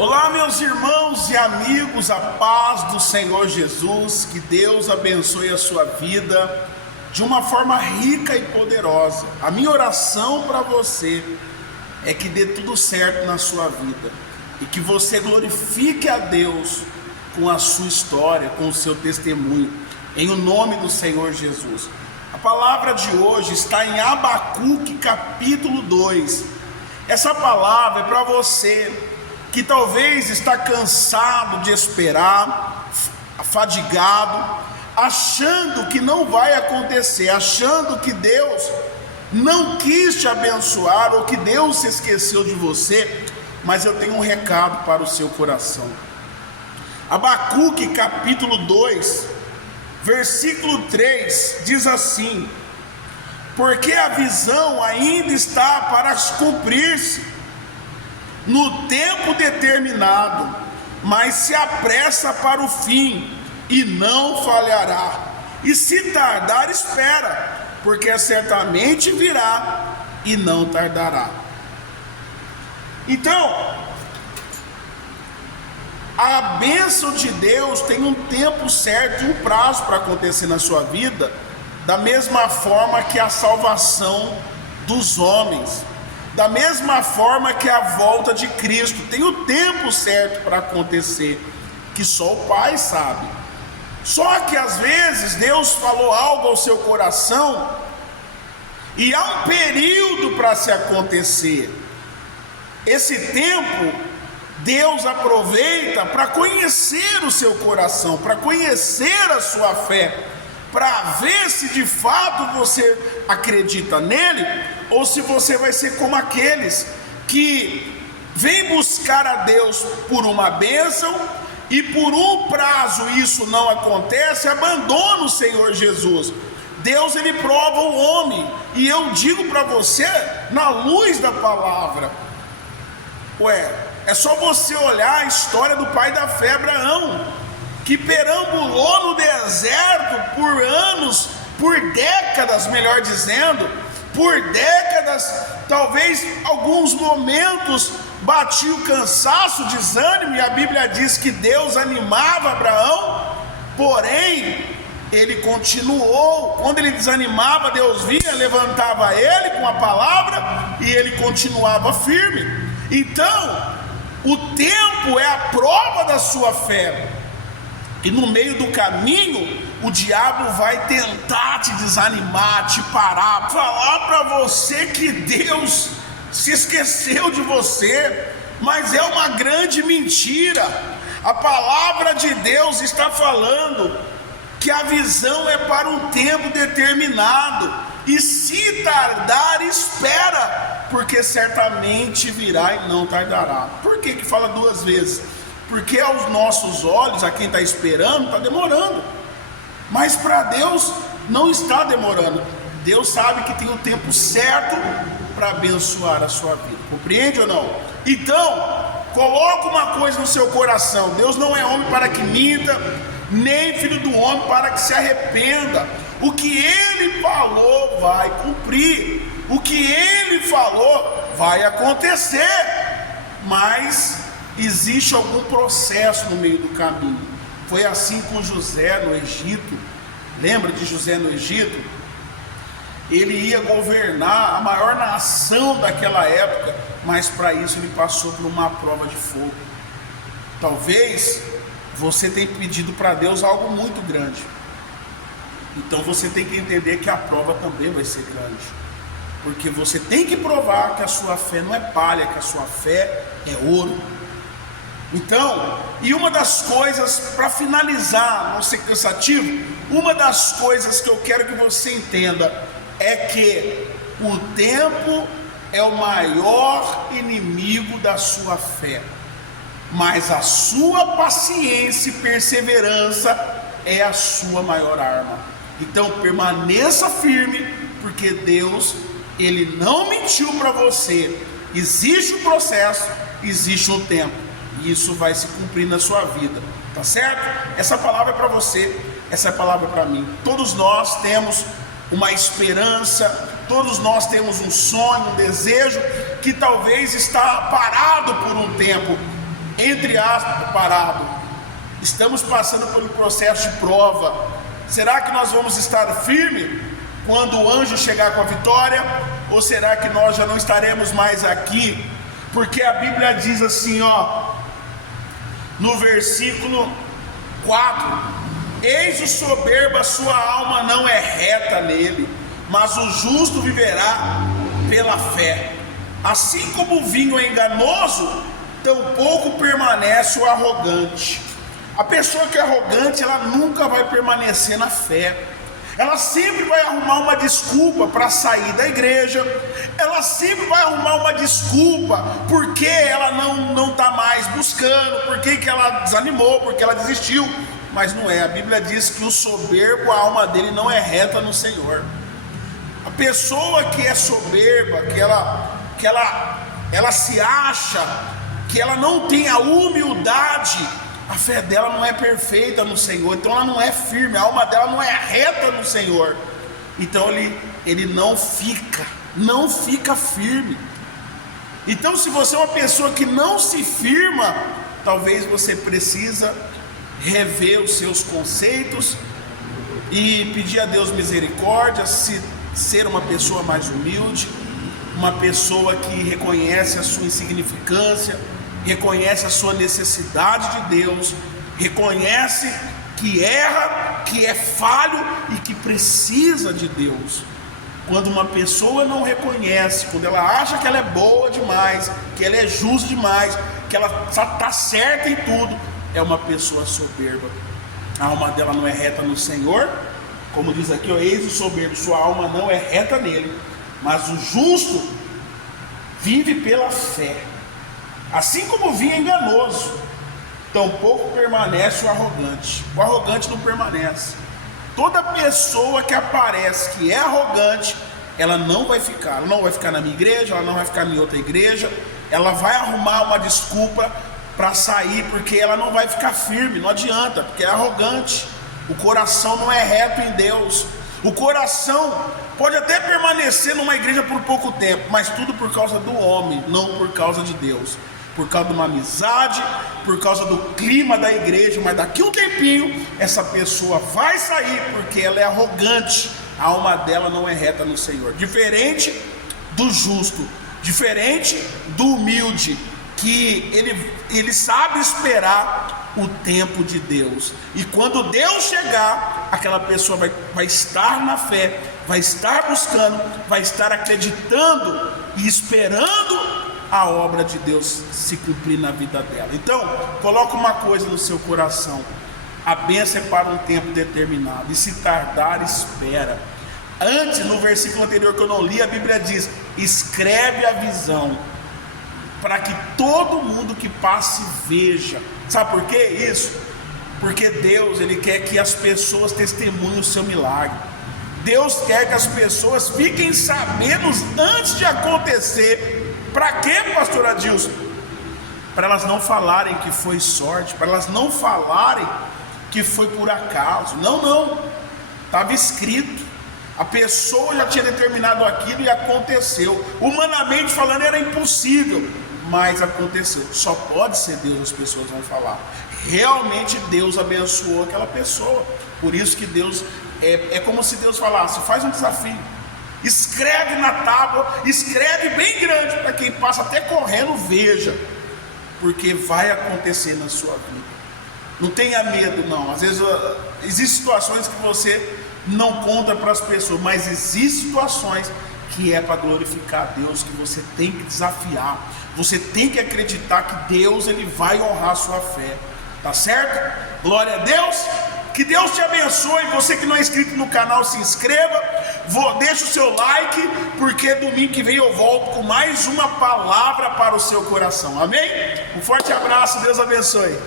Olá, meus irmãos e amigos, a paz do Senhor Jesus, que Deus abençoe a sua vida de uma forma rica e poderosa. A minha oração para você é que dê tudo certo na sua vida e que você glorifique a Deus com a sua história, com o seu testemunho, em o nome do Senhor Jesus. A palavra de hoje está em Abacuque capítulo 2. Essa palavra é para você que talvez está cansado de esperar, fadigado, achando que não vai acontecer, achando que Deus não quis te abençoar ou que Deus se esqueceu de você. Mas eu tenho um recado para o seu coração. Abacuque capítulo 2, versículo 3 diz assim: porque a visão ainda está para cumprir-se no tempo determinado, mas se apressa para o fim e não falhará. E se tardar, espera, porque certamente virá e não tardará. Então, a bênção de Deus tem um tempo certo e um prazo para acontecer na sua vida, da mesma forma que a salvação dos homens, da mesma forma que a volta de Cristo tem o tempo certo para acontecer, que só o Pai sabe. Só que às vezes Deus falou algo ao seu coração e há um período para se acontecer. Esse tempo Deus aproveita para conhecer o seu coração, para conhecer a sua fé, para ver se de fato você acredita nele, ou se você vai ser como aqueles que vêm buscar a Deus por uma bênção e por um prazo isso não acontece, abandona o Senhor Jesus. Deus, ele prova o homem, e eu digo para você, na luz da palavra, é só você olhar a história do pai da fé, Abraão, que perambulou no deserto por anos, por décadas, melhor dizendo, por décadas, talvez alguns momentos batia o cansaço, desânimo, e a Bíblia diz que Deus animava Abraão, porém, ele continuou. Quando ele desanimava, Deus vinha, levantava ele com a palavra, e ele continuava firme. Então, o tempo é a prova da sua fé, e no meio do caminho, o diabo vai tentar te desanimar, te parar, falar para você que Deus se esqueceu de você, mas é uma grande mentira. A palavra de Deus está falando que a visão é para um tempo determinado, e se tardar, espera, porque certamente virá e não tardará. Por que fala duas vezes? Porque aos nossos olhos, a quem está esperando, está demorando, mas para Deus não está demorando. Deus sabe que tem o tempo certo para abençoar a sua vida, compreende ou não? Então, coloca uma coisa no seu coração: Deus não é homem para que minta, nem filho do homem para que se arrependa. O que Ele falou vai cumprir, o que Ele falou vai acontecer, mas existe algum processo no meio do caminho. Foi assim com José no Egito. Lembra de José no Egito? Ele ia governar a maior nação daquela época, mas para isso ele passou por uma prova de fogo. Talvez você tenha pedido para Deus algo muito grande, então você tem que entender que a prova também vai ser grande, porque você tem que provar que a sua fé não é palha, que a sua fé é ouro. Então, e uma das coisas, para finalizar, não ser cansativo, uma das coisas que eu quero que você entenda é que o tempo é o maior inimigo da sua fé, mas a sua paciência e perseverança é a sua maior arma. Então permaneça firme, porque Deus, Ele não mentiu para você. Existe um processo, existe um tempo, e isso vai se cumprir na sua vida, tá certo? Essa palavra é para você, essa palavra é para mim. Todos nós temos uma esperança, todos nós temos um sonho, um desejo que talvez está parado por um tempo. entre aspas, parado. Estamos passando por um processo de prova. Será que nós vamos estar firmes quando o anjo chegar com a vitória? Ou será que nós já não estaremos mais aqui? Porque a Bíblia diz assim, no versículo 4: eis o soberbo, a sua alma não é reta nele, mas o justo viverá pela fé. Assim como o vinho é enganoso, tampouco permanece o arrogante. A pessoa que é arrogante, ela nunca vai permanecer na fé. Ela sempre vai arrumar uma desculpa para sair da igreja. Ela sempre vai arrumar uma desculpa porque ela não está mais buscando, porque ela desanimou, porque ela desistiu. Mas não é. A Bíblia diz que o soberbo, a alma dele não é reta no Senhor. A pessoa que é soberba, que ela se acha, que ela não tem a humildade, a fé dela não é perfeita no Senhor, então ela não é firme, a alma dela não é reta no Senhor. Então ele não fica firme. Então, se você é uma pessoa que não se firma, talvez você precisa rever os seus conceitos e pedir a Deus misericórdia, ser uma pessoa mais humilde, uma pessoa que reconhece a sua insignificância, reconhece a sua necessidade de Deus, reconhece que erra, que é falho e que precisa de Deus. Quando uma pessoa não reconhece, quando ela acha que ela é boa demais, que ela é justa demais, que ela está certa em tudo, é uma pessoa soberba. A alma dela não é reta no Senhor, como diz aqui, eis o soberbo, sua alma não é reta nele, mas o justo vive pela fé. Assim como o vinho é enganoso, tampouco permanece o arrogante. O arrogante não permanece. Toda pessoa que aparece que é arrogante, ela não vai ficar. Ela não vai ficar na minha igreja, ela não vai ficar em outra igreja. Ela vai arrumar uma desculpa para sair, porque ela não vai ficar firme. Não adianta, porque é arrogante. O coração não é reto em Deus. O coração pode até permanecer numa igreja por pouco tempo, mas tudo por causa do homem, não por causa de Deus. Por causa de uma amizade, por causa do clima da igreja, mas daqui um tempinho essa pessoa vai sair, porque ela é arrogante, a alma dela não é reta no Senhor. Diferente do justo, diferente do humilde, que ele sabe esperar o tempo de Deus, e quando Deus chegar, aquela pessoa vai estar na fé, vai estar buscando, vai estar acreditando e esperando a obra de Deus se cumprir na vida dela. Então, coloca uma coisa no seu coração: a bênção é para um tempo determinado, e se tardar, espera. Antes, no versículo anterior que eu não li, a Bíblia diz: escreve a visão, para que todo mundo que passe veja. Sabe por que isso? Porque Deus, Ele quer que as pessoas testemunhem o seu milagre. Deus quer que as pessoas fiquem sabendo antes de acontecer. Para quê, pastor Adilson? Para elas não falarem que foi sorte, para elas não falarem que foi por acaso. Não, estava escrito. A pessoa já tinha determinado aquilo e aconteceu. Humanamente falando, era impossível, mas aconteceu. Só pode ser Deus, as pessoas vão falar. Realmente Deus abençoou aquela pessoa. Por isso que Deus, é como se Deus falasse: faz um desafio, escreve na tábua, escreve bem grande, para quem passa até correndo veja, porque vai acontecer na sua vida. Não tenha medo não. Às vezes existem situações que você não conta para as pessoas, mas existem situações que é para glorificar a Deus, que você tem que desafiar, você tem que acreditar que Deus, Ele vai honrar a sua fé, tá certo? Glória a Deus. Que Deus te abençoe. Você que não é inscrito no canal, se inscreva, deixa o seu like, porque domingo que vem eu volto com mais uma palavra para o seu coração, amém? Um forte abraço, Deus abençoe.